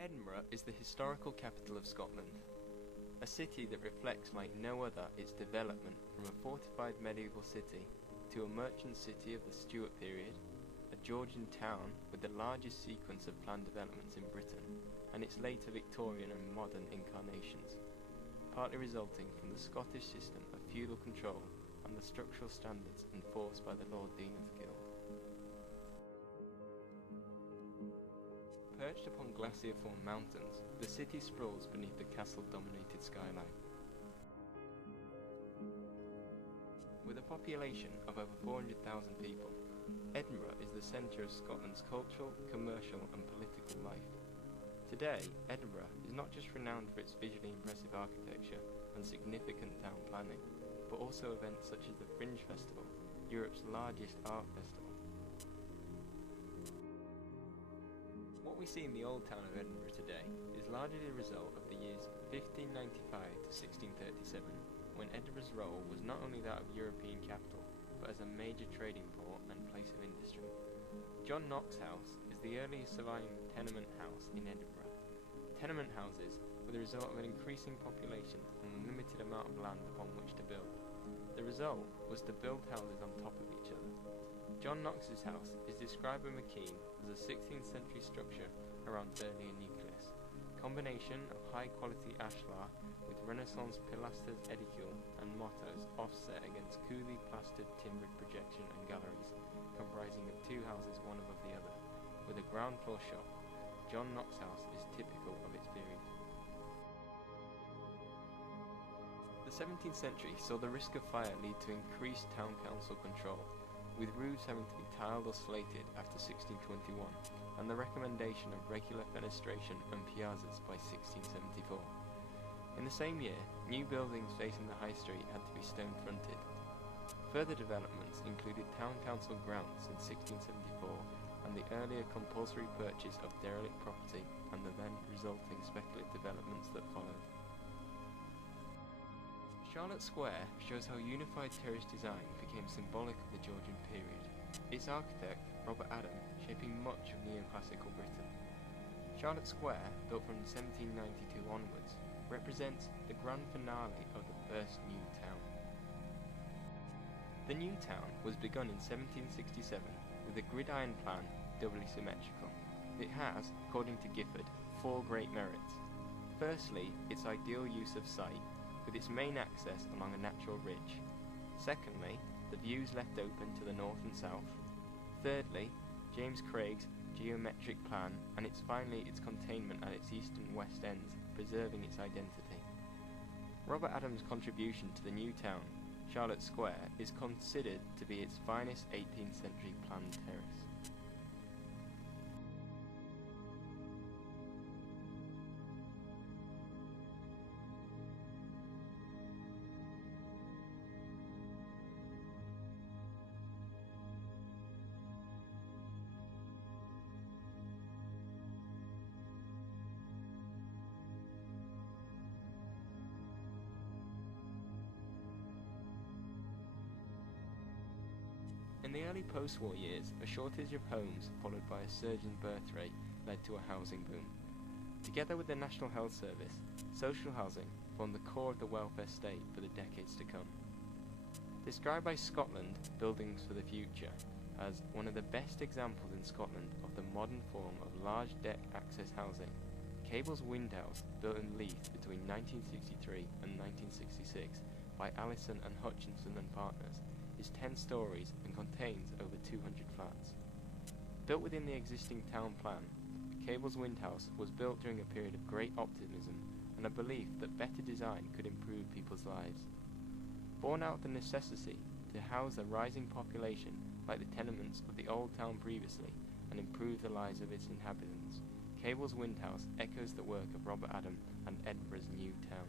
Edinburgh is the historical capital of Scotland, a city that reflects like no other its development from a fortified medieval city to a merchant city of the Stuart period, a Georgian town with the largest sequence of planned developments in Britain, and its later Victorian and modern incarnations, partly resulting from the Scottish system of feudal control and the structural standards enforced by the Lord Dean of the Guild. Perched upon glacier-formed mountains, the city sprawls beneath the castle-dominated skyline. With a population of over 400,000 people, Edinburgh is the centre of Scotland's cultural, commercial and political life. Today, Edinburgh is not just renowned for its visually impressive architecture and significant town planning, but also events such as the Fringe Festival, Europe's largest art festival. What we see in the old town of Edinburgh today is largely the result of the years 1595 to 1637, when Edinburgh's role was not only that of European capital, but as a major trading port and place of industry. John Knox House is the earliest surviving tenement house in Edinburgh. Tenement houses were the result of an increasing population and a limited amount of land upon which to build. The result was to build houses on top of each other. John Knox's house is described by McKean as a 16th century structure around earlier nucleus, combination of high quality ashlar with Renaissance pilasters edicule and mottos offset against coolly plastered timbered projection and galleries, comprising of two houses one above the other, with a ground floor shop. John Knox House is typical of its period. The 17th century saw the risk of fire lead to increased town council control, with roofs having to be tiled or slated after 1621, and the recommendation of regular fenestration and piazzas by 1674. In the same year, new buildings facing the High Street had to be stone-fronted. Further developments included town council grounds in 1674 and the earlier compulsory purchase of derelict property and the then resulting speculative developments that followed. Charlotte Square shows how unified terrace design became symbolic of the Georgian period, its architect, Robert Adam, shaping much of neoclassical Britain. Charlotte Square, built from 1792 onwards, represents the grand finale of the first new town. The new town was begun in 1767 with a gridiron plan doubly symmetrical. It has, according to Gifford, four great merits. Firstly, its ideal use of site, with its main access along a natural ridge. Secondly, the views left open to the north and south. Thirdly, James Craig's geometric plan, and finally its containment at its east and west ends, preserving its identity. Robert Adams' contribution to the new town, Charlotte Square, is considered to be its finest 18th century planned terrace. In the early post-war years, a shortage of homes followed by a surge in birth rate led to a housing boom. Together with the National Health Service, social housing formed the core of the welfare state for the decades to come. Described by Scotland Buildings for the Future as one of the best examples in Scotland of the modern form of large deck access housing, Cable's Windhouse, built in Leith between 1963 and 1966 by Allison and Hutchinson and Partners, is 10 stories and contains over 200 flats. Built within the existing town plan, Cable's Windhouse was built during a period of great optimism and a belief that better design could improve people's lives. Born out of the necessity to house a rising population like the tenements of the old town previously and improve the lives of its inhabitants, Cable's Windhouse echoes the work of Robert Adam and Edinburgh's new town.